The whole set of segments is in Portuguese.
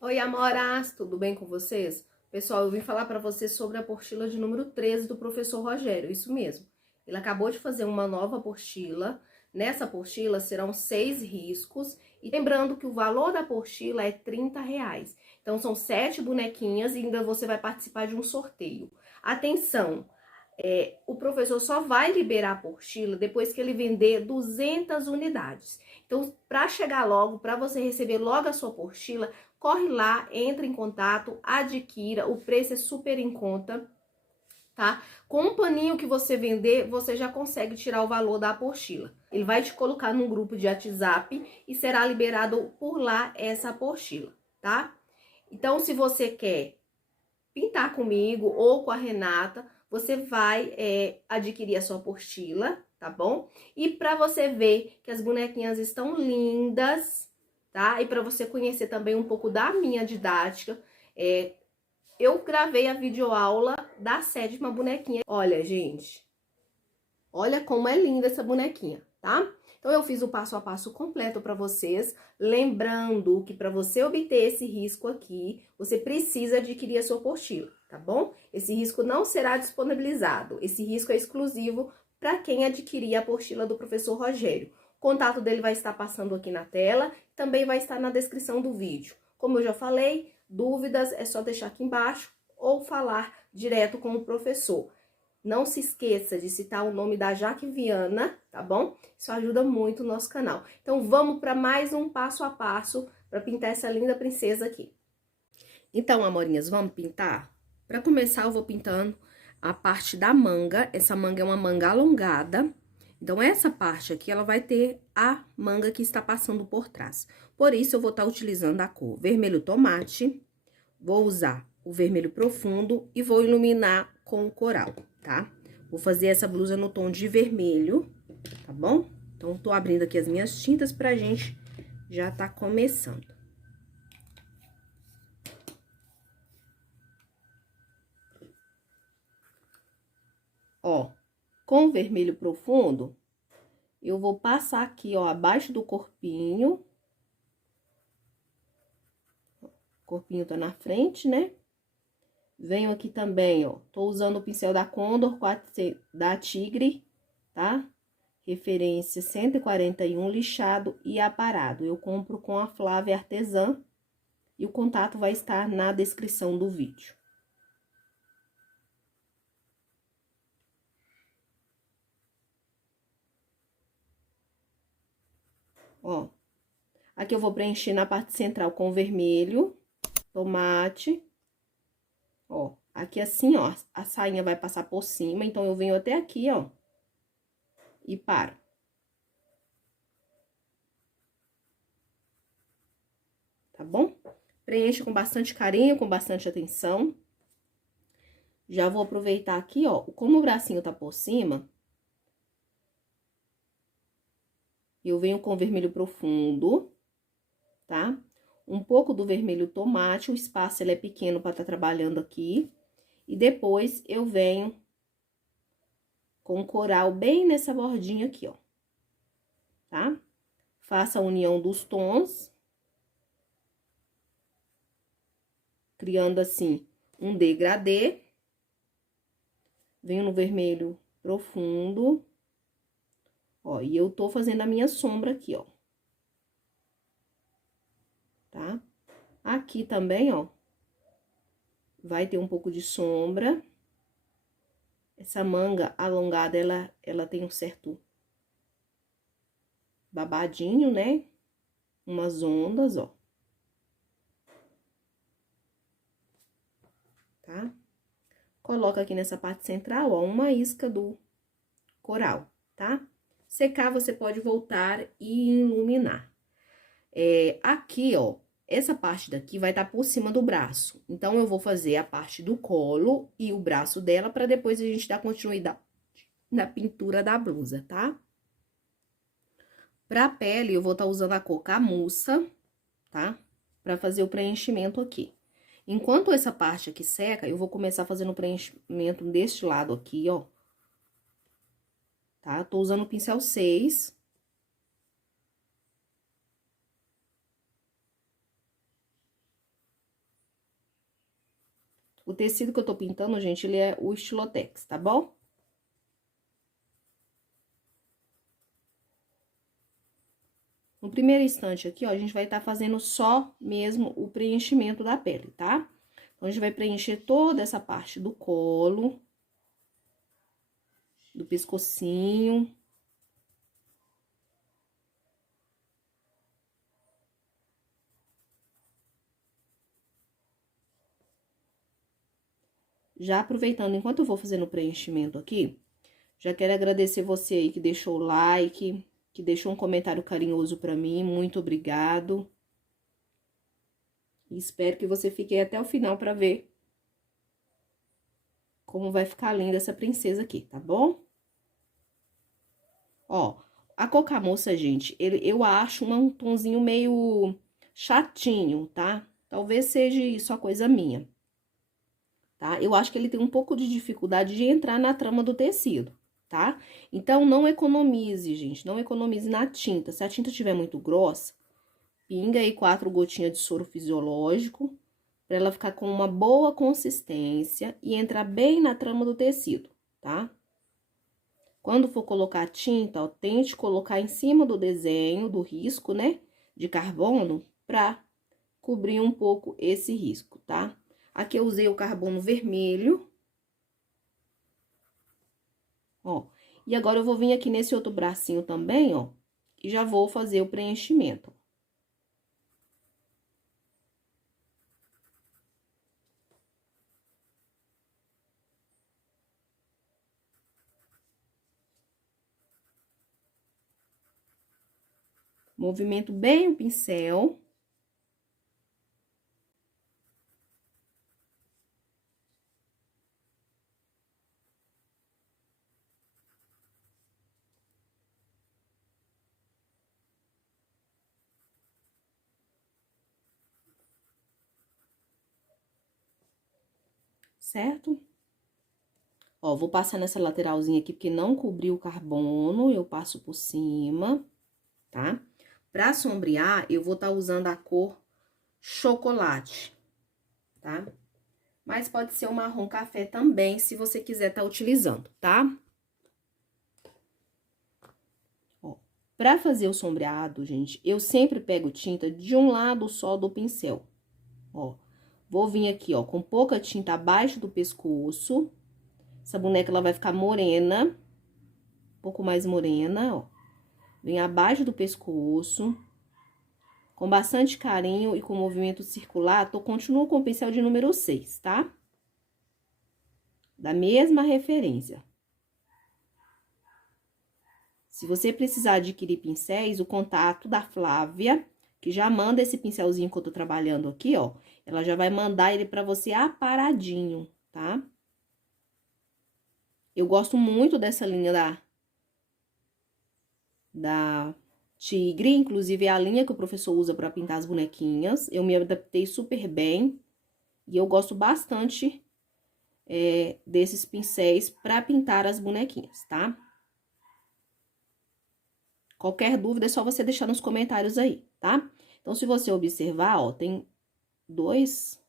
Oi, amoras, tudo bem com vocês? Pessoal, eu vim falar para vocês sobre a apostila de número 13 do professor Rogério, isso mesmo. Ele acabou de fazer uma nova apostila. Nessa apostila serão 6 riscos. E lembrando que o valor da apostila é R$ 30. Então, são 7 bonequinhas e ainda você vai participar de um sorteio. Atenção! O professor só vai liberar a apostila depois que ele vender 200 unidades. Então, para chegar logo, para você receber logo a sua apostila, corre lá, entra em contato, adquira, o preço é super em conta, tá? Com um paninho que você vender, você já consegue tirar o valor da apostila. Ele vai te colocar num grupo de WhatsApp e será liberado por lá essa apostila, tá? Então, se você quer pintar comigo ou com a Renata, você vai adquirir a sua apostila, tá bom? E para você ver que as bonequinhas estão lindas, tá? E para você conhecer também um pouco da minha didática, eu gravei a videoaula da 7ª bonequinha. Olha, gente, olha como é linda essa bonequinha, tá? Então, eu fiz o passo a passo completo para vocês, lembrando que para você obter esse risco aqui, você precisa adquirir a sua apostila, tá bom? Esse risco não será disponibilizado, esse risco é exclusivo para quem adquirir a apostila do professor Rogério. O contato dele vai estar passando aqui na tela, também vai estar na descrição do vídeo. Como eu já falei, dúvidas é só deixar aqui embaixo ou falar direto com o professor. Não se esqueça de citar o nome da Jaque Viana, tá bom? Isso ajuda muito o nosso canal. Então, vamos para mais um passo a passo para pintar essa linda princesa aqui. Então, amorinhas, vamos pintar? Para começar, eu vou pintando a parte da manga. Essa manga é uma manga alongada. Então, essa parte aqui, ela vai ter a manga que está passando por trás. Por isso, eu vou estar utilizando a cor vermelho tomate. Vou usar o vermelho profundo e vou iluminar com o coral, tá? Vou fazer essa blusa no tom de vermelho, tá bom? Então, tô abrindo aqui as minhas tintas pra gente já tá começando. Ó, com o vermelho profundo, eu vou passar aqui, ó, abaixo do corpinho. O corpinho tá na frente, né? Venho aqui também, ó, tô usando o pincel da Condor, da Tigre, tá? Referência 141, lixado e aparado. Eu compro com a Flávia Artesã e o contato vai estar na descrição do vídeo. Ó, aqui eu vou preencher na parte central com vermelho, tomate. Ó, aqui assim, ó, a sainha vai passar por cima, então eu venho até aqui, ó, e paro. Tá bom? Preencho com bastante carinho, com bastante atenção. Já vou aproveitar aqui, ó, como o bracinho tá por cima, eu venho com vermelho profundo, tá? Um pouco do vermelho tomate, o espaço ele é pequeno para estar trabalhando aqui. E depois eu venho com coral bem nessa bordinha aqui, ó, tá? Faça a união dos tons, criando assim um degradê. Venho no vermelho profundo, ó, e eu tô fazendo a minha sombra aqui, ó. Tá? Aqui também, ó, vai ter um pouco de sombra. Essa manga alongada, ela tem um certo babadinho, né? Umas ondas, ó. Tá? Coloca aqui nessa parte central, ó, uma isca do coral, tá? Secar, você pode voltar e iluminar. Aqui, ó, essa parte daqui vai estar por cima do braço. Então, eu vou fazer a parte do colo e o braço dela, para depois a gente dar continuidade na pintura da blusa, tá? Pra pele, eu vou estar usando a cor camurça, tá? Pra fazer o preenchimento aqui. Enquanto essa parte aqui seca, eu vou começar fazendo o preenchimento deste lado aqui, ó. Tá? Tô usando o pincel 6. O tecido que eu tô pintando, gente, ele é o Estilotex, tá bom? No primeiro instante aqui, ó, a gente vai estar fazendo só mesmo o preenchimento da pele, tá? Então, a gente vai preencher toda essa parte do colo, do pescocinho. Já aproveitando, enquanto eu vou fazendo o preenchimento aqui, já quero agradecer você aí que deixou o like, que deixou um comentário carinhoso pra mim, muito obrigado. E espero que você fique aí até o final pra ver como vai ficar linda essa princesa aqui, tá bom? Ó, a Cocamoça, gente, eu acho um tonzinho meio chatinho, tá? Talvez seja só coisa minha, tá? Eu acho que ele tem um pouco de dificuldade de entrar na trama do tecido, tá? Então, não economize, gente, não economize na tinta. Se a tinta estiver muito grossa, pinga aí 4 gotinhas de soro fisiológico, pra ela ficar com uma boa consistência e entrar bem na trama do tecido, tá? Quando for colocar tinta, ó, tente colocar em cima do desenho, do risco, né, de carbono, pra cobrir um pouco esse risco, tá? Aqui eu usei o carbono vermelho. Ó, e agora eu vou vir aqui nesse outro bracinho também, ó, e já vou fazer o preenchimento. Movimento bem o pincel. Certo? Ó, vou passar nessa lateralzinha aqui, porque não cobriu o carbono, eu passo por cima, tá? Pra sombrear, eu vou estar usando a cor chocolate, tá? Mas pode ser o marrom café também, se você quiser estar utilizando, tá? Ó, pra fazer o sombreado, gente, eu sempre pego tinta de um lado só do pincel. Ó, vou vir aqui, ó, com pouca tinta abaixo do pescoço. Essa boneca, ela vai ficar morena, um pouco mais morena, ó. Vem abaixo do pescoço, com bastante carinho e com movimento circular, continuo com o pincel de número 6, tá? Da mesma referência. Se você precisar adquirir pincéis, o contato da Flávia, que já manda esse pincelzinho que eu tô trabalhando aqui, ó, ela já vai mandar ele pra você aparadinho, tá? Eu gosto muito dessa linha da Tigre, inclusive é a linha que o professor usa pra pintar as bonequinhas. Eu me adaptei super bem e eu gosto bastante desses pincéis pra pintar as bonequinhas, tá? Qualquer dúvida é só você deixar nos comentários aí, tá? Então, se você observar, ó, tem 2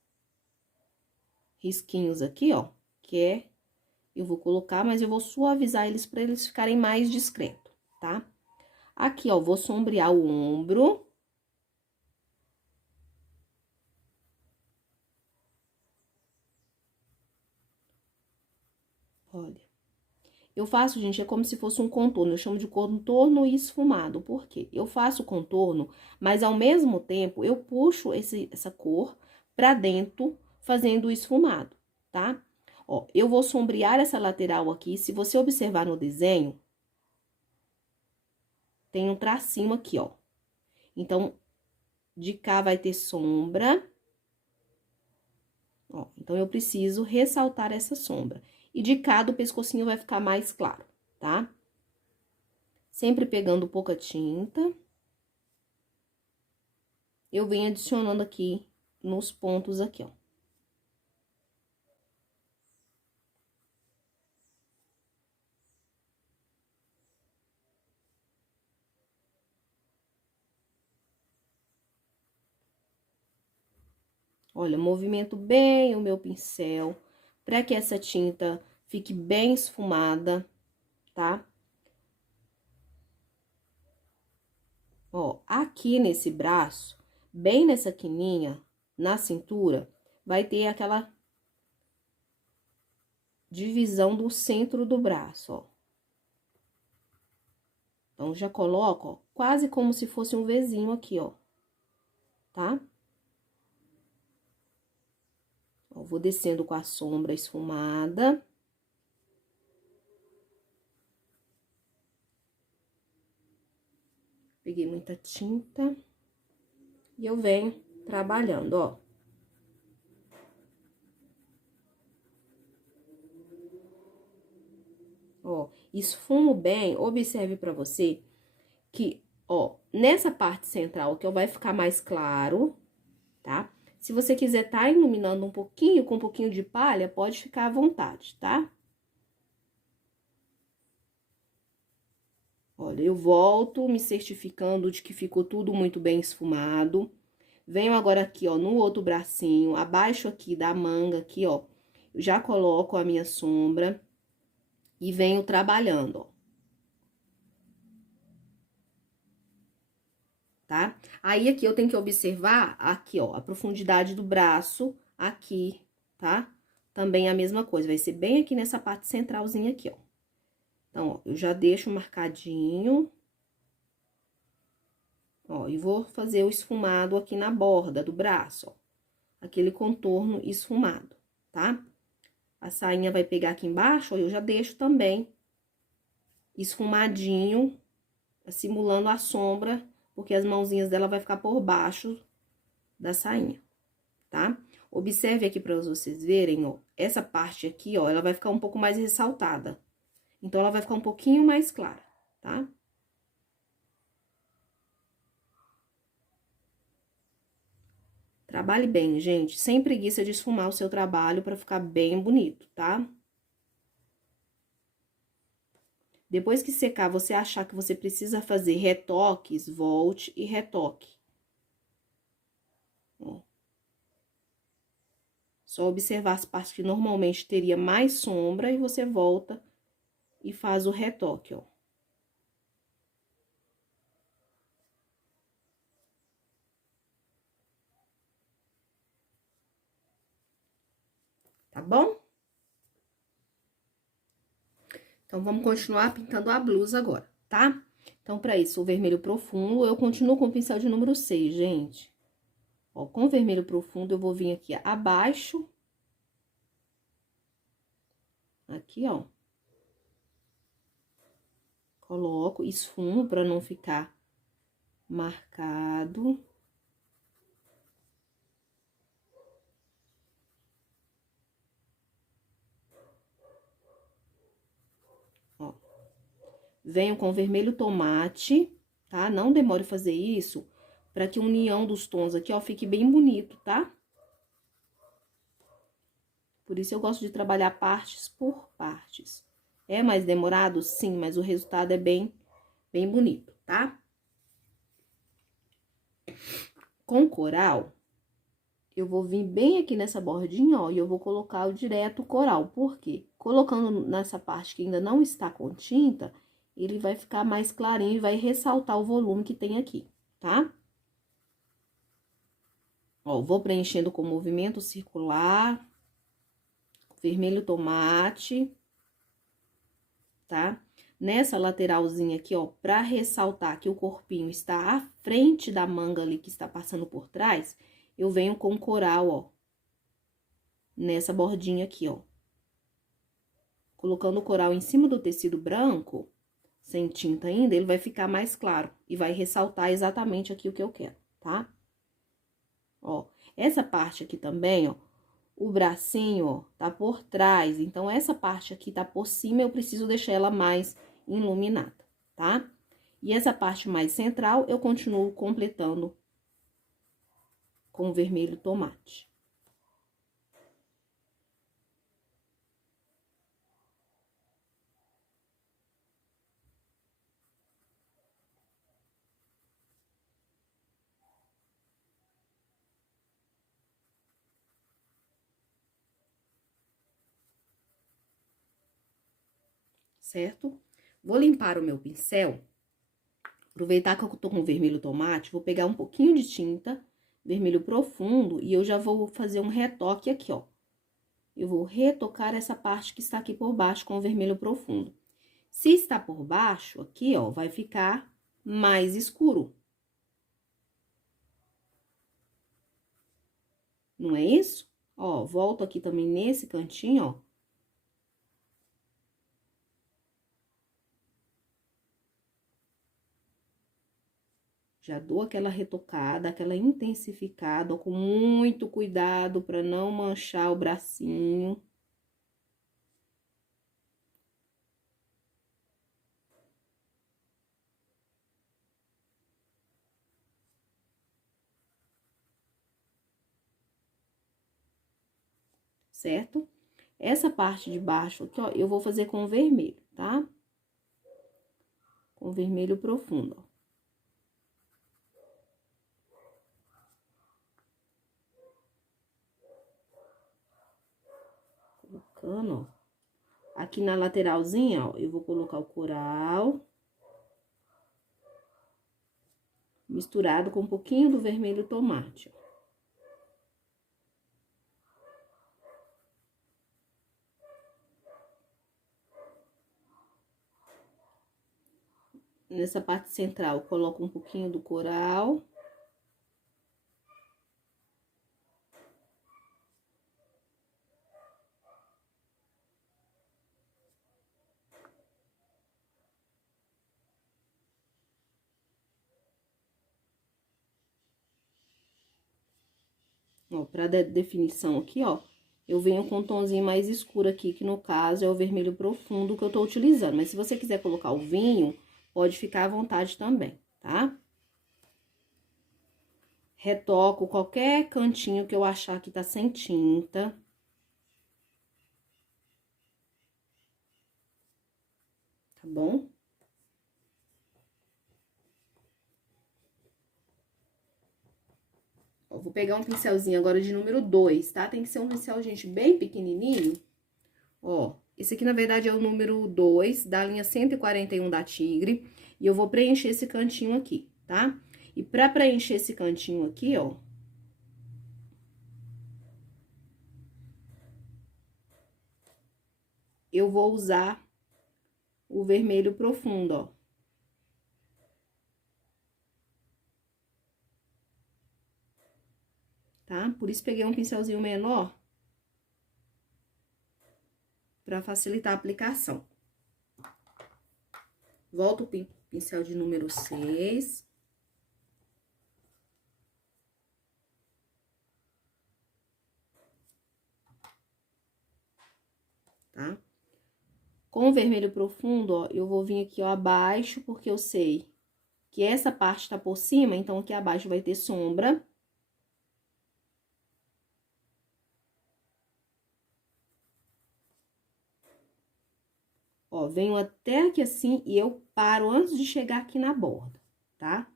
risquinhos aqui, ó, eu vou colocar, mas eu vou suavizar eles pra eles ficarem mais discretos, tá? Aqui, ó, vou sombrear o ombro. Olha. Eu faço, gente, é como se fosse um contorno, eu chamo de contorno esfumado. Por quê? Eu faço o contorno, mas ao mesmo tempo eu puxo essa cor pra dentro, fazendo o esfumado, tá? Ó, eu vou sombrear essa lateral aqui, se você observar no desenho, tem um tracinho aqui, ó. Então, de cá vai ter sombra. Ó, então, eu preciso ressaltar essa sombra. E de cá do pescocinho vai ficar mais claro, tá? Sempre pegando pouca tinta. Eu venho adicionando aqui nos pontos aqui, ó. Olha, movimento bem o meu pincel para que essa tinta fique bem esfumada, tá? Ó, aqui nesse braço, bem nessa quininha, na cintura, vai ter aquela divisão do centro do braço, ó. Então, já coloco, ó, quase como se fosse um Vzinho aqui, ó, tá? Ó, vou descendo com a sombra esfumada. Peguei muita tinta. E eu venho trabalhando, ó. Ó, esfumo bem, observe pra você que, ó, nessa parte central que vai ficar mais claro, tá? Se você quiser tá iluminando um pouquinho, com um pouquinho de palha, pode ficar à vontade, tá? Olha, eu volto me certificando de que ficou tudo muito bem esfumado. Venho agora aqui, ó, no outro bracinho, abaixo aqui da manga, aqui, ó. Eu já coloco a minha sombra e venho trabalhando, ó. Tá? Aí, aqui eu tenho que observar, aqui, ó, a profundidade do braço, aqui, tá? Também a mesma coisa, vai ser bem aqui nessa parte centralzinha aqui, ó. Então, ó, eu já deixo marcadinho. Ó, e vou fazer o esfumado aqui na borda do braço, ó. Aquele contorno esfumado, tá? A sainha vai pegar aqui embaixo, ó, eu já deixo também esfumadinho, simulando a sombra, porque as mãozinhas dela vai ficar por baixo da sainha, tá? Observe aqui pra vocês verem, ó, essa parte aqui, ó, ela vai ficar um pouco mais ressaltada. Então, ela vai ficar um pouquinho mais clara, tá? Trabalhe bem, gente, sem preguiça de esfumar o seu trabalho pra ficar bem bonito, tá? Depois que secar, você achar que você precisa fazer retoques, volte e retoque. Ó. Só observar as partes que normalmente teria mais sombra e você volta e faz o retoque, ó. Tá bom? Então, vamos continuar pintando a blusa agora, tá? Então, pra isso, o vermelho profundo, eu continuo com o pincel de número 6, gente. Ó, com o vermelho profundo, eu vou vir aqui abaixo. Aqui, ó. Coloco, esfumo pra não ficar marcado. Ó. Venho com vermelho tomate, tá? Não demore fazer isso, pra que a união dos tons aqui, ó, fique bem bonito, tá? Por isso eu gosto de trabalhar partes por partes. É mais demorado? Sim, mas o resultado é bem bonito, tá? Com coral, eu vou vir bem aqui nessa bordinha, ó, e eu vou colocar o direto coral. Por quê? Colocando nessa parte que ainda não está com tinta, ele vai ficar mais clarinho e vai ressaltar o volume que tem aqui, tá? Ó, vou preenchendo com movimento circular, vermelho tomate, tá? Nessa lateralzinha aqui, ó, pra ressaltar que o corpinho está à frente da manga ali que está passando por trás, eu venho com coral, ó, nessa bordinha aqui, ó. Colocando o coral em cima do tecido branco, sem tinta ainda, ele vai ficar mais claro e vai ressaltar exatamente aqui o que eu quero, tá? Ó, essa parte aqui também, ó, o bracinho, ó, tá por trás, então, essa parte aqui tá por cima, eu preciso deixar ela mais iluminada, tá? E essa parte mais central, eu continuo completando com o vermelho tomate. certo? Vou limpar o meu pincel. Aproveitar que eu tô com vermelho tomate, vou pegar um pouquinho de tinta, vermelho profundo, e eu já vou fazer um retoque aqui, ó. Eu vou retocar essa parte que está aqui por baixo com o vermelho profundo. Se está por baixo, aqui, ó, vai ficar mais escuro. Não é isso? Ó, volto aqui também nesse cantinho, ó. Já dou aquela retocada, aquela intensificada, ó, com muito cuidado para não manchar o bracinho. Certo? Essa parte de baixo aqui, ó, eu vou fazer com vermelho, tá? Com vermelho profundo, ó. Colocando, ó. Aqui na lateralzinha, ó, eu vou colocar o coral. Misturado com um pouquinho do vermelho tomate, ó. Nessa parte central, eu coloco um pouquinho do coral. Ó, pra dar definição aqui, ó, eu venho com um tomzinho mais escuro aqui, que no caso é o vermelho profundo que eu tô utilizando. Mas se você quiser colocar o vinho, pode ficar à vontade também, tá? Retoco qualquer cantinho que eu achar que tá sem tinta. Tá bom? Ó, vou pegar um pincelzinho agora de número 2, tá? Tem que ser um pincel, gente, bem pequenininho. Ó, esse aqui, na verdade, é o número 2 da linha 141 da Tigre. E eu vou preencher esse cantinho aqui, tá? E pra preencher esse cantinho aqui, ó, eu vou usar o vermelho profundo, ó. Tá? Por isso, peguei um pincelzinho menor pra facilitar a aplicação. Volto o pincel de número 6. Tá? Com o vermelho profundo, ó, eu vou vir aqui, ó, abaixo, porque eu sei que essa parte tá por cima, então aqui abaixo vai ter sombra. Ó, venho até aqui assim e eu paro antes de chegar aqui na borda, tá?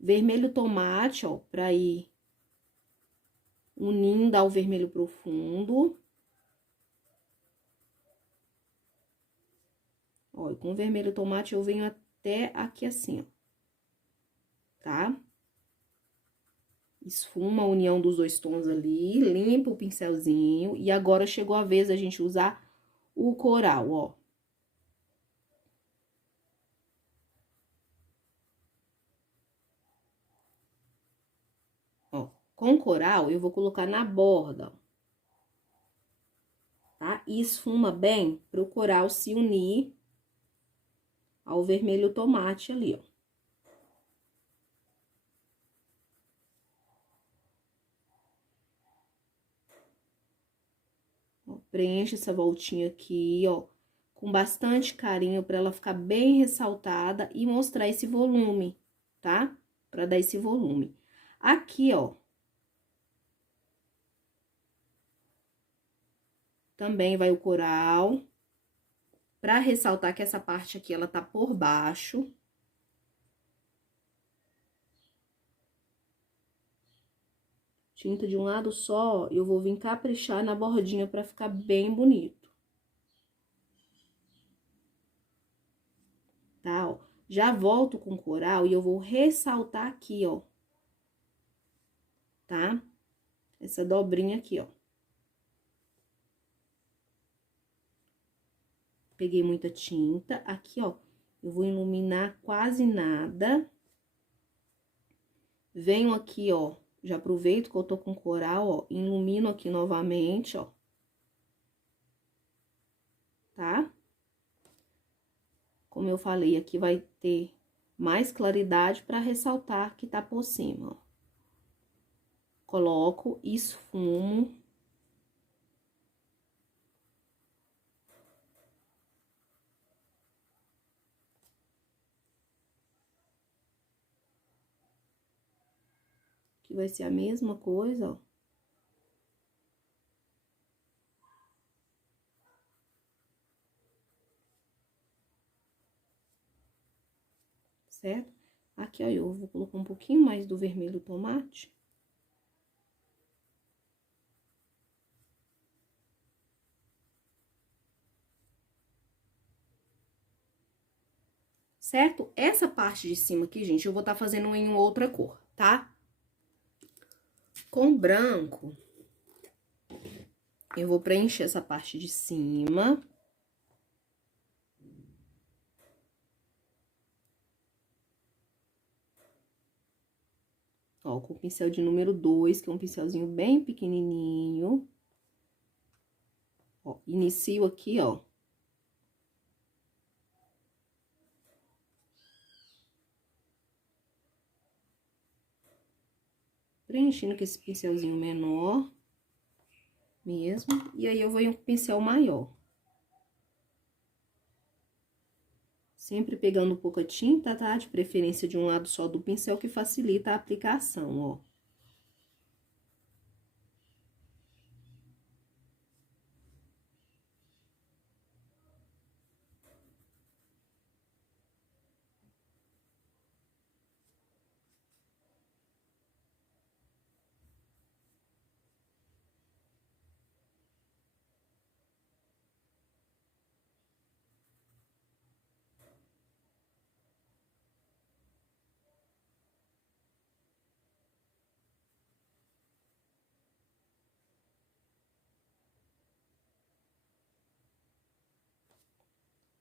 Vermelho tomate, ó, pra ir unindo ao vermelho profundo. Ó, e com o vermelho tomate eu venho até aqui assim, ó. Tá? Esfuma a união dos dois tons ali, limpa o pincelzinho. E agora chegou a vez da gente usar o coral, ó. Ó, com coral eu vou colocar na borda, ó. Tá? E esfuma bem pro coral se unir ao vermelho tomate ali, ó. Ó, preenche essa voltinha aqui, ó, com bastante carinho pra ela ficar bem ressaltada e mostrar esse volume, tá? Pra dar esse volume. Aqui, ó, também vai o coral, pra ressaltar que essa parte aqui, ela tá por baixo. Tinta de um lado só, eu vou vir caprichar na bordinha pra ficar bem bonito. tá? Ó, já volto com coral e eu vou ressaltar aqui, ó. Tá? Essa dobrinha aqui, ó. Peguei muita tinta. Aqui, ó, eu vou iluminar quase nada. Venho aqui, ó, já aproveito que eu tô com coral, ó, ilumino aqui novamente, ó. Tá? Como eu falei, aqui vai ter mais claridade pra ressaltar que tá por cima, ó. Coloco, esfumo. Que vai ser a mesma coisa, ó. Certo? Aqui, ó, eu vou colocar um pouquinho mais do vermelho tomate. Certo? Essa parte de cima aqui, gente, eu vou estar fazendo em outra cor, tá? Com branco, eu vou preencher essa parte de cima. Ó, com o pincel de número 2, que é um pincelzinho bem pequenininho. Ó, inicio aqui, ó. Preenchendo com esse pincelzinho menor mesmo. E aí, eu vou em um pincel maior. Sempre pegando pouca tinta, tá? De preferência de um lado só do pincel, que facilita a aplicação, ó.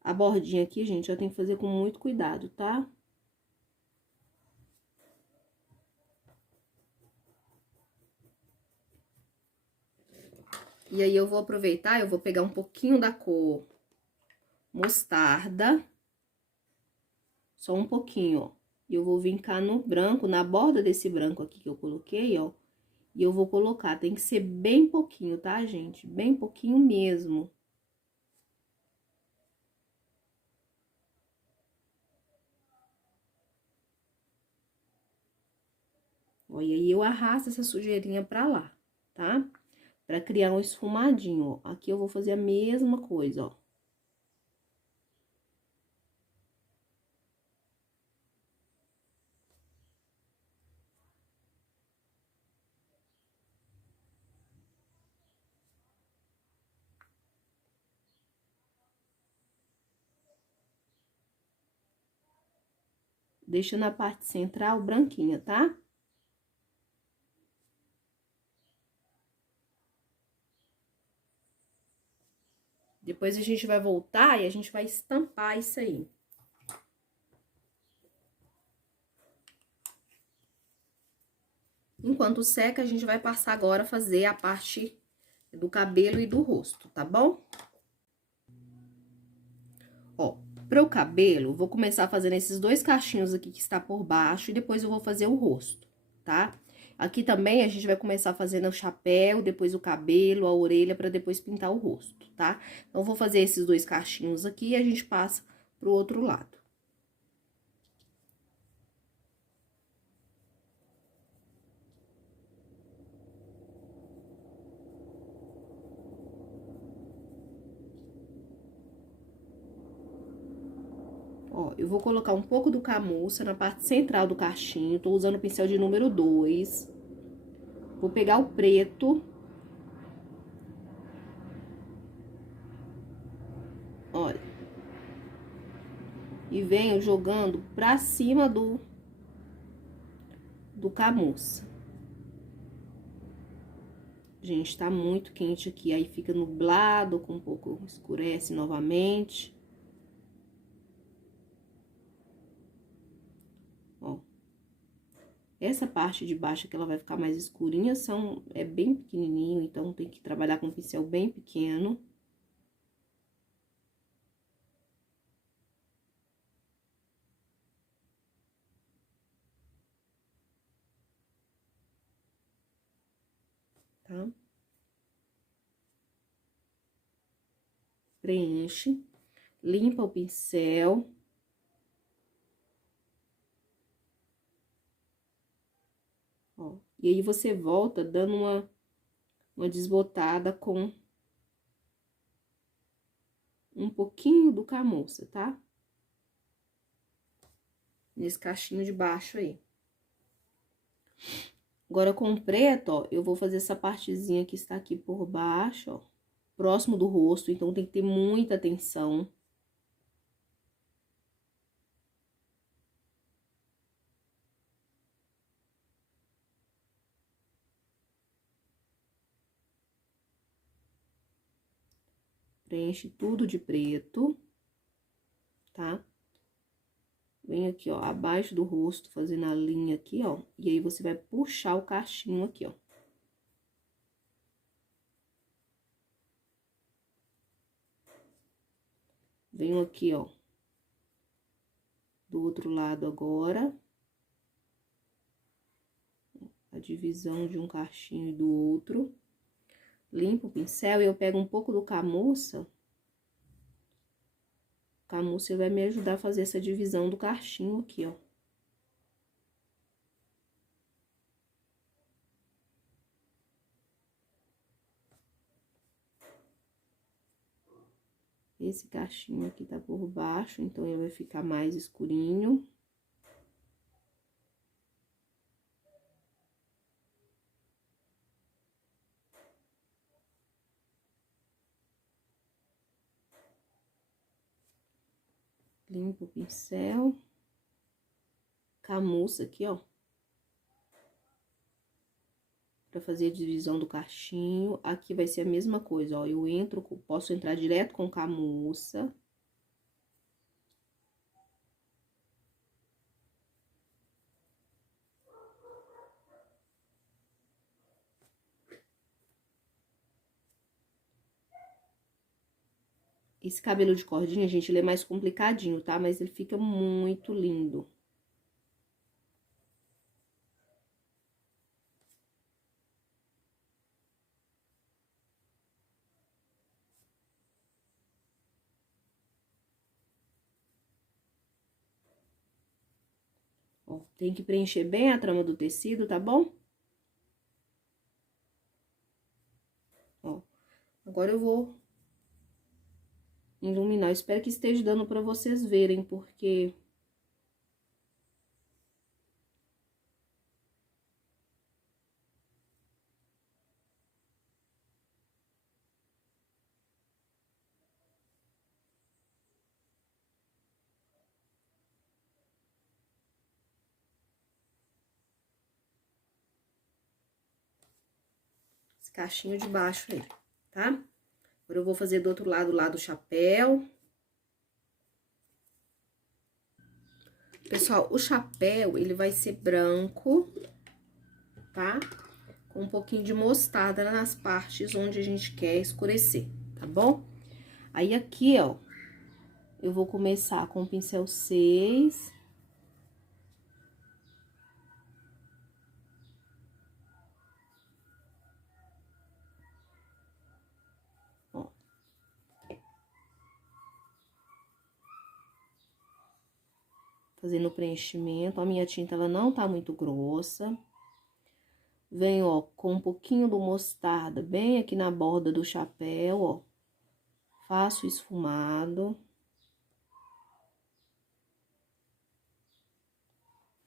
A bordinha aqui, gente, eu tenho que fazer com muito cuidado, tá? E aí, eu vou aproveitar, eu vou pegar um pouquinho da cor mostarda. Só um pouquinho, ó. E eu vou vincar no branco, na borda desse branco aqui que eu coloquei, ó. E eu vou colocar, tem que ser bem pouquinho, tá, gente? Bem pouquinho mesmo. Ó, e aí, eu arrasto essa sujeirinha pra lá, tá? Pra criar um esfumadinho, ó. Aqui eu vou fazer a mesma coisa, ó. Deixa na parte central branquinha, tá? Depois a gente vai voltar e a gente vai estampar isso aí. Enquanto seca, a gente vai passar agora a fazer a parte do cabelo e do rosto, tá bom? Ó, para o cabelo, vou começar fazendo esses dois cachinhos aqui que está por baixo e depois eu vou fazer o rosto, tá? Aqui também a gente vai começar fazendo o chapéu, depois o cabelo, a orelha, para depois pintar o rosto, tá? Então, eu vou fazer esses dois cachinhos aqui e a gente passa pro outro lado. Ó, eu vou colocar um pouco do camurça na parte central do cachinho, tô usando o pincel de número 2. Vou pegar o preto. Olha. e venho jogando pra cima do camurça. Gente, tá muito quente aqui, aí fica nublado, com um pouco escurece novamente. Ó. Essa parte de baixo que ela vai ficar mais escurinha é bem pequenininho, então tem que trabalhar com um pincel bem pequeno. Tá? Preenche, limpa o pincel. Ó, e aí, você volta dando uma desbotada com um pouquinho do camurça, tá? Nesse cachinho de baixo aí. Agora, com o preto, ó, eu vou fazer essa partezinha que está aqui por baixo, ó, próximo do rosto, então tem que ter muita atenção. Preenche tudo de preto, tá? Vem aqui, ó, abaixo do rosto, fazendo a linha aqui, ó. E aí, você vai puxar o cachinho aqui, ó. Venho aqui, ó, do outro lado agora. A divisão de um cachinho e do outro. Limpo o pincel e eu pego um pouco do camurça. O camurça vai me ajudar a fazer essa divisão do cachinho aqui, ó. Esse cachinho aqui tá por baixo, então ele vai ficar mais escurinho. Limpo o pincel. Camurça aqui, ó. Pra fazer a divisão do cachinho. Aqui vai ser a mesma coisa, ó. Eu entro, posso entrar direto com camurça. Esse cabelo de cordinha, gente, ele é mais complicadinho, tá? Mas ele fica muito lindo. Ó, tem que preencher bem a trama do tecido, tá bom? Ó, agora eu vou iluminar. Espero que esteja dando pra vocês verem, porque... esse cachinho de baixo aí, tá? Agora eu vou fazer do outro lado, lá do chapéu. Pessoal, o chapéu, ele vai ser branco, tá? Com um pouquinho de mostarda nas partes onde a gente quer escurecer, tá bom? Aí, aqui, ó, eu vou começar com o pincel 6. Ó. Fazendo o preenchimento. A minha tinta, ela não tá muito grossa. Venho, ó, com um pouquinho do mostarda bem aqui na borda do chapéu, ó. Faço esfumado.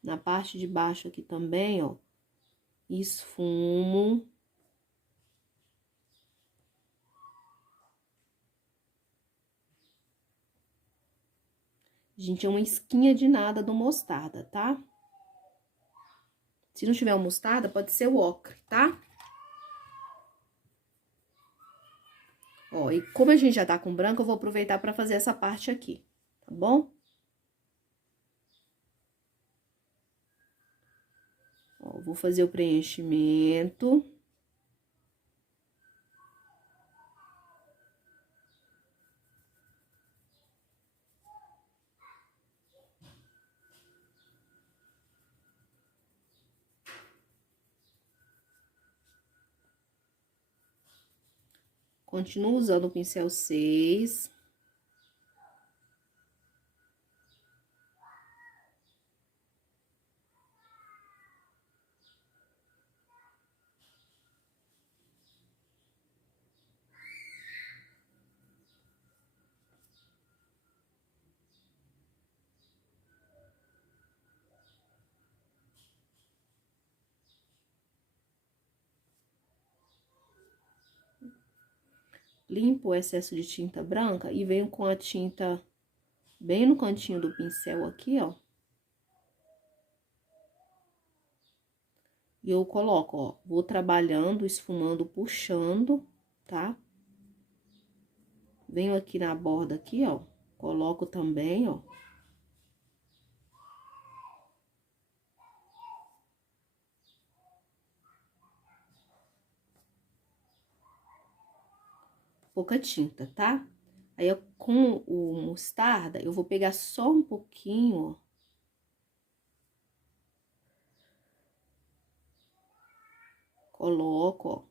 Na parte de baixo aqui também, ó, esfumo. Gente, é uma esquinha de nada do mostarda, tá? Se não tiver o mostarda, pode ser o ocre, tá? Ó, e como a gente já tá com branco, eu vou aproveitar pra fazer essa parte aqui, tá bom? Ó, vou fazer o preenchimento. Continuo usando o pincel 6. Limpo o excesso de tinta branca e venho com a tinta bem no cantinho do pincel aqui, ó. E eu coloco, ó, vou trabalhando, esfumando, puxando, tá? Venho aqui na borda aqui, ó, coloco também, ó. Pouca tinta, tá? Aí, com o mostarda, eu vou pegar só um pouquinho, ó. Coloco, ó.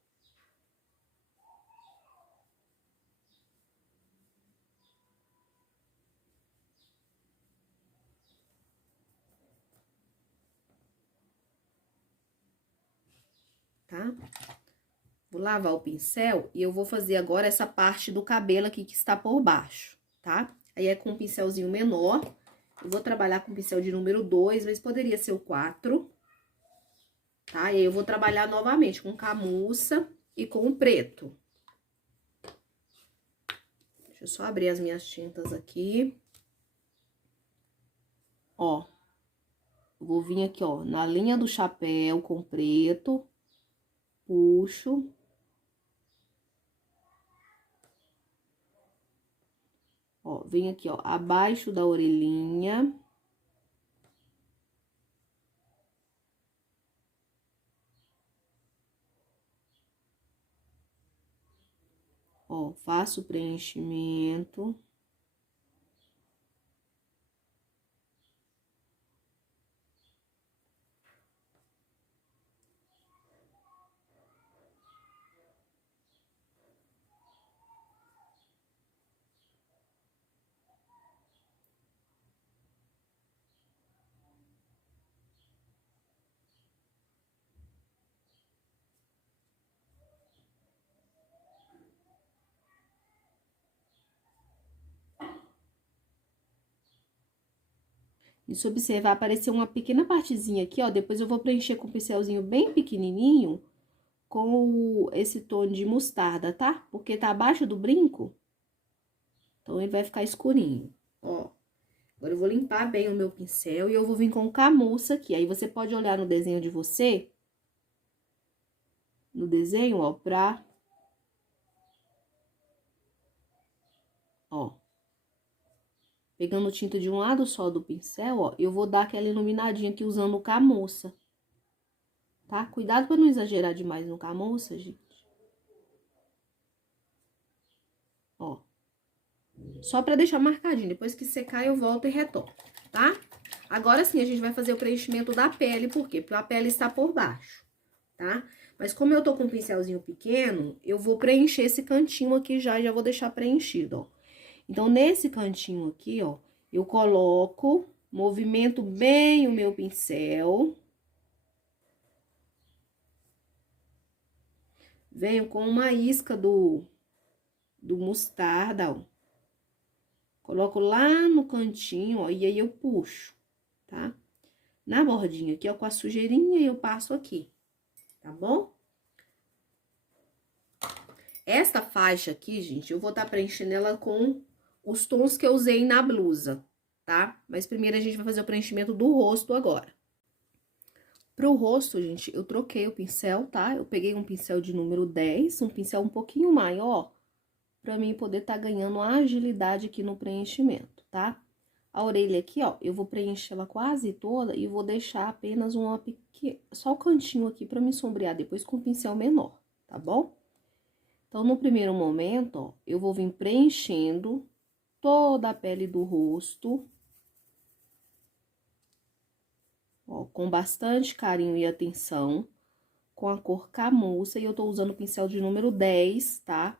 Tá? Vou lavar o pincel e eu vou fazer agora essa parte do cabelo aqui que está por baixo, tá? Aí, é com um pincelzinho menor. Eu vou trabalhar com o pincel de número 2, mas poderia ser o 4. Tá? E aí, eu vou trabalhar novamente com camurça e com o preto. Deixa eu só abrir as minhas tintas aqui. Ó. Eu vou vir aqui, ó, na linha do chapéu com preto. Puxo. Ó, vem aqui, ó, abaixo da orelhinha. Ó, faço o preenchimento. E se observar, apareceu uma pequena partezinha aqui, ó. Depois eu vou preencher com um pincelzinho bem pequenininho com esse tom de mostarda, tá? Porque tá abaixo do brinco. Então, ele vai ficar escurinho, ó. Agora, eu vou limpar bem o meu pincel e eu vou vir com camurça aqui. Aí, você pode olhar no desenho de você, no desenho, ó, ó, pegando tinta de um lado só do pincel, ó, eu vou dar aquela iluminadinha aqui usando o camurça, tá? Cuidado pra não exagerar demais no camurça, gente. Ó. Só pra deixar marcadinho, depois que secar eu volto e retorno, tá? Agora sim, a gente vai fazer o preenchimento da pele, por quê? Porque a pele está por baixo, tá? Mas como eu tô com um pincelzinho pequeno, eu vou preencher esse cantinho aqui já vou deixar preenchido, ó. Então, nesse cantinho aqui, ó, eu coloco, movimento bem o meu pincel. Venho com uma isca do mostarda, ó. Coloco lá no cantinho, ó, e aí eu puxo, tá? Na bordinha aqui, ó, com a sujeirinha, eu passo aqui, tá bom? Esta faixa aqui, gente, eu vou estar preenchendo ela com os tons que eu usei na blusa, tá? Mas primeiro a gente vai fazer o preenchimento do rosto agora. Pro rosto, gente, eu troquei o pincel, tá? Eu peguei um pincel de número 10, um pincel um pouquinho maior, pra mim poder tá ganhando agilidade aqui no preenchimento, tá? A orelha aqui, ó, eu vou preencher ela quase toda e vou deixar apenas uma pequena, só o cantinho aqui pra me sombrear depois com o pincel menor, tá bom? Então, no primeiro momento, ó, eu vou vir preenchendo toda a pele do rosto, ó, com bastante carinho e atenção, com a cor camurça, e eu tô usando o pincel de número 10, tá?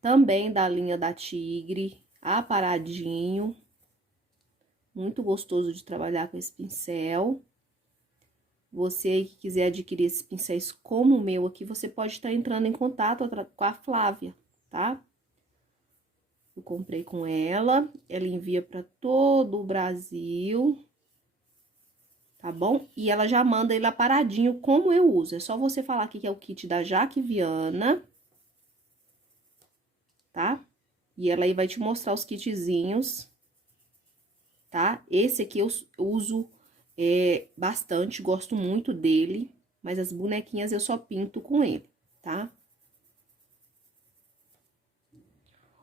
Também da linha da Tigre, aparadinho. Muito gostoso de trabalhar com esse pincel. Você aí que quiser adquirir esses pincéis como o meu aqui, você pode estar entrando em contato com a Flávia, tá? Eu comprei com ela envia para todo o Brasil, tá bom? E ela já manda ele aparadinho como eu uso. É só você falar aqui que é o kit da Jaque Viana, tá? E ela aí vai te mostrar os kitzinhos, tá? Esse aqui eu uso bastante, gosto muito dele, mas as bonequinhas eu só pinto com ele, tá?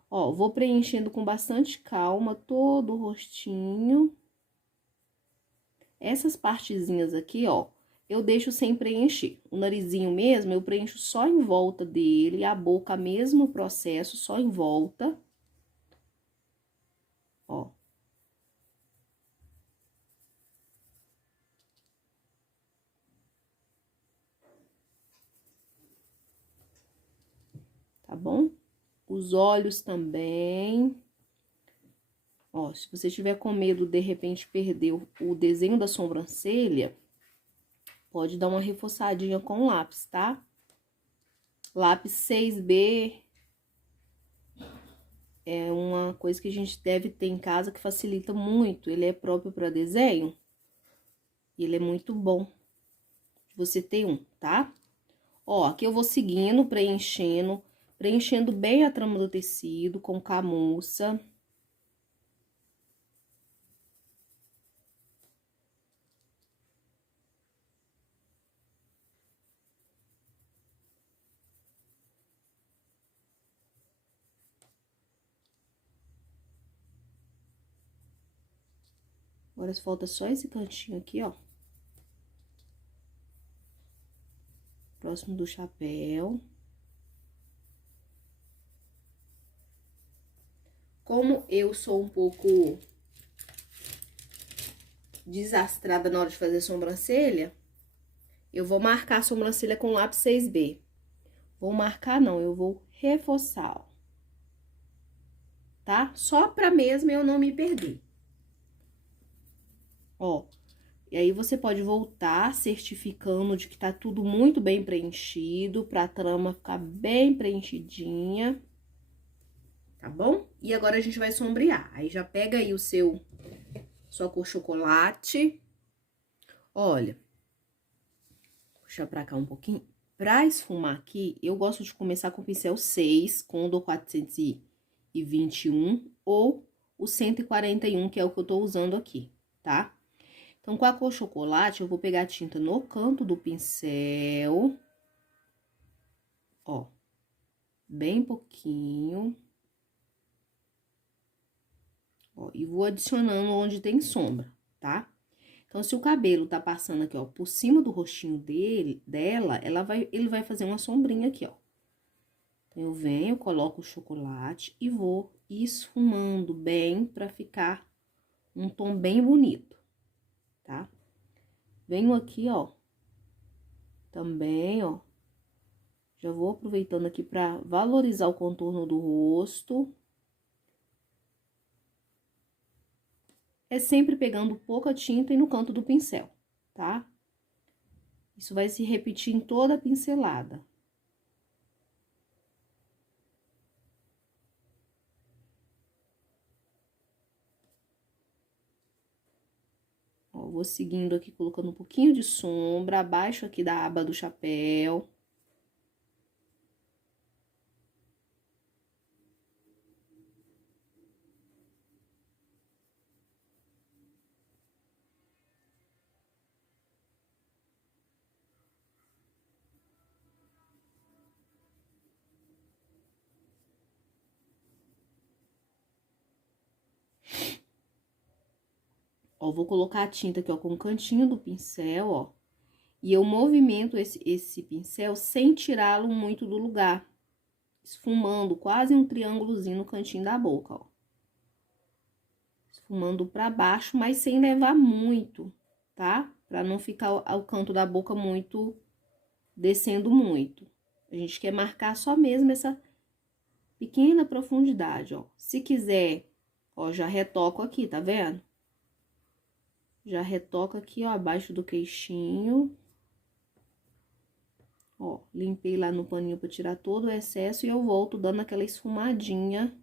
Ó, vou preenchendo com bastante calma todo o rostinho. Essas partezinhas aqui, ó, eu deixo sem preencher. O narizinho mesmo, eu preencho só em volta dele, a boca, mesmo processo, só em volta. Ó. Tá bom? Os olhos também. Ó, se você tiver com medo, de repente, perder o desenho da sobrancelha, pode dar uma reforçadinha com lápis, tá? Lápis 6B é uma coisa que a gente deve ter em casa que facilita muito. Ele é próprio para desenho e ele é muito bom. Você tem um, tá? Ó, aqui eu vou seguindo, preenchendo bem a trama do tecido com camurça. Agora falta só esse cantinho aqui, ó. Próximo do chapéu. Como eu sou um pouco desastrada na hora de fazer sobrancelha, eu vou marcar a sobrancelha com lápis 6B. Vou marcar não, eu vou reforçar, ó. Tá? Só pra mesmo eu não me perder. Ó, e aí você pode voltar certificando de que tá tudo muito bem preenchido, pra trama ficar bem preenchidinha. Tá bom? E agora a gente vai sombrear. Aí já pega aí sua cor chocolate. Olha, vou puxar pra cá um pouquinho. Pra esfumar aqui, eu gosto de começar com o pincel 6, com o 421 ou o 141, que é o que eu tô usando aqui, tá? Então, com a cor chocolate, eu vou pegar a tinta no canto do pincel. Ó, bem pouquinho. Ó, e vou adicionando onde tem sombra, tá? Então, se o cabelo tá passando aqui, ó, por cima do rostinho dela, ele vai fazer uma sombrinha aqui, ó. Então, eu venho, coloco o chocolate e vou esfumando bem pra ficar um tom bem bonito, tá? Venho aqui, ó, também, ó, já vou aproveitando aqui pra valorizar o contorno do rosto. É sempre pegando pouca tinta e no canto do pincel, tá? Isso vai se repetir em toda a pincelada. Ó, vou seguindo aqui, colocando um pouquinho de sombra abaixo aqui da aba do chapéu. Ó, vou colocar a tinta aqui, ó, com o cantinho do pincel, ó. E eu movimento esse pincel sem tirá-lo muito do lugar. Esfumando quase um triângulozinho no cantinho da boca, ó. Esfumando pra baixo, mas sem levar muito, tá? Pra não ficar o canto da boca muito, descendo muito. A gente quer marcar só mesmo essa pequena profundidade, ó. Se quiser, ó, já retoco aqui, tá vendo? Já retoco aqui, ó, abaixo do queixinho. Ó, limpei lá no paninho pra tirar todo o excesso e eu volto dando aquela esfumadinha.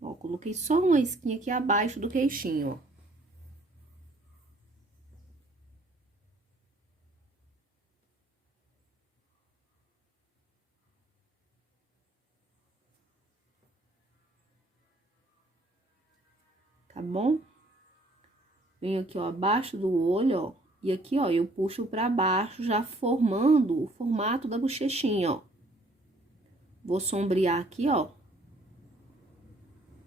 Ó, coloquei só uma esquinha aqui abaixo do queixinho, ó. Tá bom? Venho aqui, ó, abaixo do olho, ó. E aqui, ó, eu puxo pra baixo, já formando o formato da bochechinha, ó. Vou sombrear aqui, ó.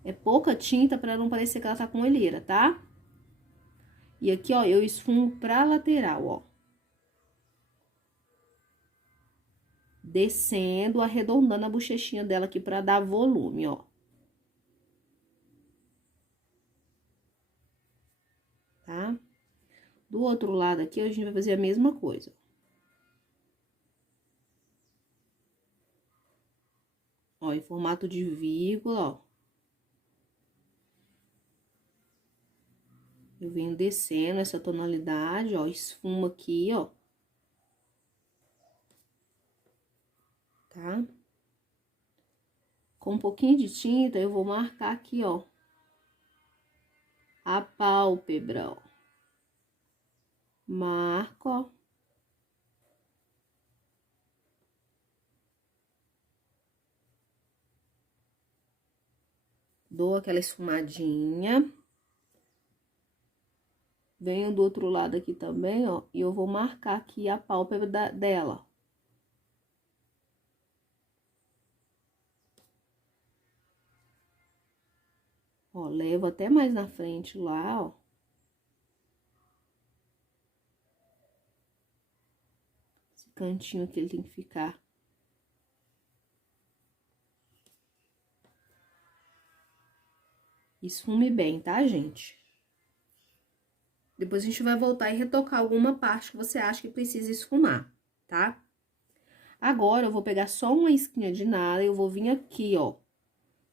É pouca tinta pra não parecer que ela tá com olheira, tá? E aqui, ó, eu esfumo pra lateral, ó. Descendo, arredondando a bochechinha dela aqui pra dar volume, ó. Tá? Do outro lado aqui, a gente vai fazer a mesma coisa. Ó, em formato de vírgula, ó. Eu venho descendo essa tonalidade, ó, esfumo aqui, ó. Tá? Com um pouquinho de tinta, eu vou marcar aqui, ó, a pálpebra, ó. Marco, ó. Dou aquela esfumadinha. Venho do outro lado aqui também, ó, e eu vou marcar aqui a pálpebra dela. Ó, levo até mais na frente lá, ó. Esse cantinho aqui, ele tem que ficar. Esfume bem, tá, gente? Depois a gente vai voltar e retocar alguma parte que você acha que precisa esfumar, tá? Agora, eu vou pegar só uma esquinha de nada e eu vou vir aqui, ó,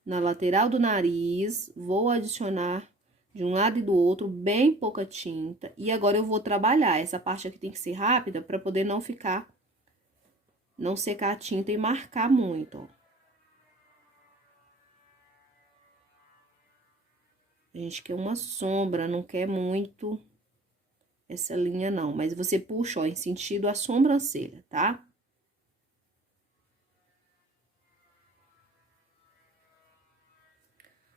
na lateral do nariz, vou adicionar de um lado e do outro bem pouca tinta. E agora eu vou trabalhar. Essa parte aqui tem que ser rápida pra poder não secar a tinta e marcar muito, ó. A gente quer uma sombra, não quer muito essa linha não, mas você puxa, ó, em sentido a sobrancelha, tá?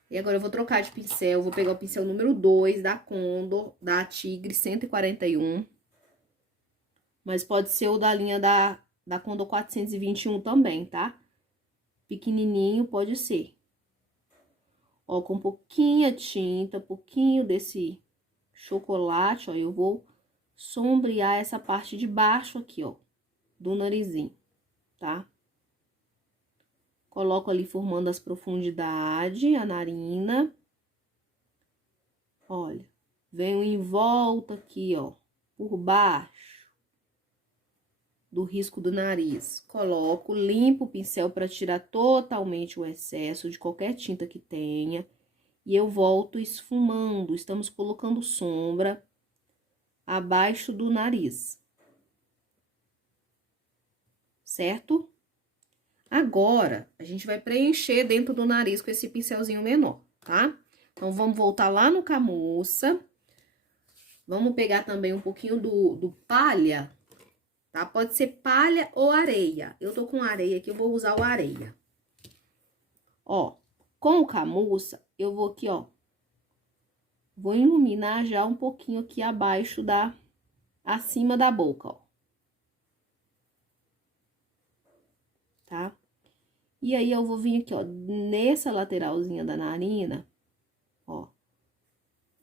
E agora eu vou trocar de pincel, vou pegar o pincel número 2 da Condor, da Tigre 141. Mas pode ser o da linha da Condor 421 também, tá? Pequenininho pode ser. Ó, com pouquinha tinta, pouquinho desse chocolate, ó, eu vou sombrear essa parte de baixo aqui, ó, do narizinho, tá? Coloco ali formando as profundidades, a narina. Olha, venho em volta aqui, ó, por baixo do risco do nariz. Coloco, limpo o pincel para tirar totalmente o excesso de qualquer tinta que tenha. E eu volto esfumando, estamos colocando sombra abaixo do nariz. Certo? Agora, a gente vai preencher dentro do nariz com esse pincelzinho menor, tá? Então, vamos voltar lá no camurça. Vamos pegar também um pouquinho do palha, tá? Pode ser palha ou areia. Eu tô com areia aqui, eu vou usar o areia. Ó, com o camurça, eu vou aqui, ó. Vou iluminar já um pouquinho aqui abaixo acima da boca, ó. Tá? E aí, eu vou vir aqui, ó, nessa lateralzinha da narina, ó.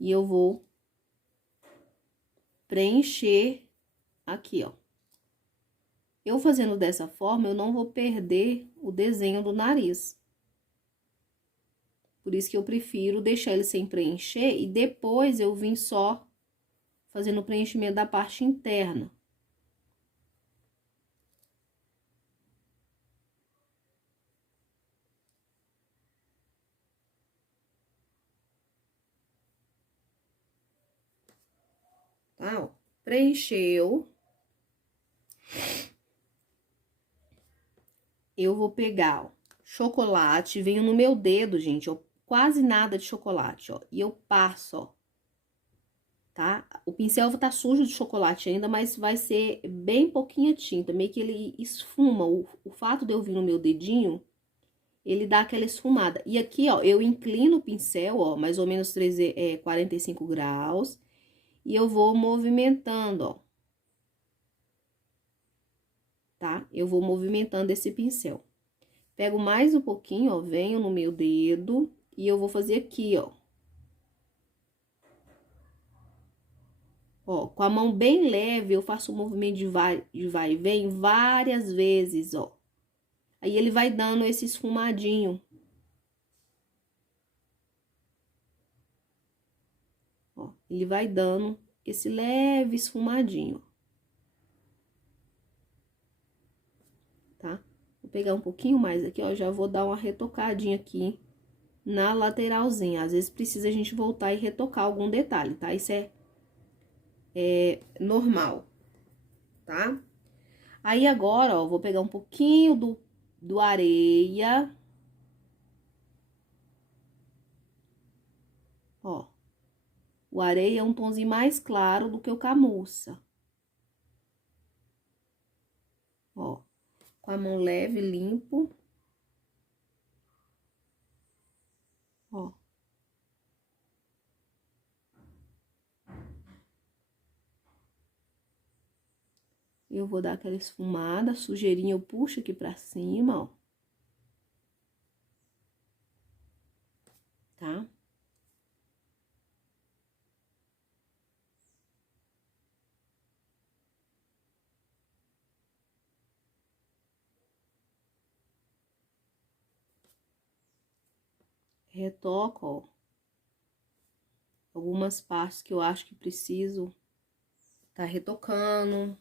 E eu vou preencher aqui, ó. Eu fazendo dessa forma, eu não vou perder o desenho do nariz. Por isso que eu prefiro deixar ele sem preencher e depois eu vim só fazendo o preenchimento da parte interna. Tá, ó. Preencheu. Eu vou pegar, ó, chocolate, venho no meu dedo, gente, ó, quase nada de chocolate, ó, e eu passo, ó, tá? O pincel tá sujo de chocolate ainda, mas vai ser bem pouquinha tinta, meio que ele esfuma. O fato de eu vir no meu dedinho, ele dá aquela esfumada. E aqui, ó, eu inclino o pincel, ó, mais ou menos 45 graus, e eu vou movimentando, ó, tá? Eu vou movimentando esse pincel. Pego mais um pouquinho, ó, venho no meu dedo e eu vou fazer aqui, ó. Ó, com a mão bem leve, eu faço o movimento de vai e vem várias vezes, ó. Aí ele vai dando esse esfumadinho. Ó, ele vai dando esse leve esfumadinho. Tá? Vou pegar um pouquinho mais aqui, ó, já vou dar uma retocadinha aqui na lateralzinha. Às vezes precisa a gente voltar e retocar algum detalhe, tá? Isso é normal, tá? Aí agora, ó, vou pegar um pouquinho do areia. Ó, o areia é um tomzinho mais claro do que o camurça. Ó, com a mão leve, limpo. Ó. Eu vou dar aquela esfumada, sujeirinha eu puxo aqui pra cima, ó. Tá? Retoco, ó. Algumas partes que eu acho que preciso tá retocando.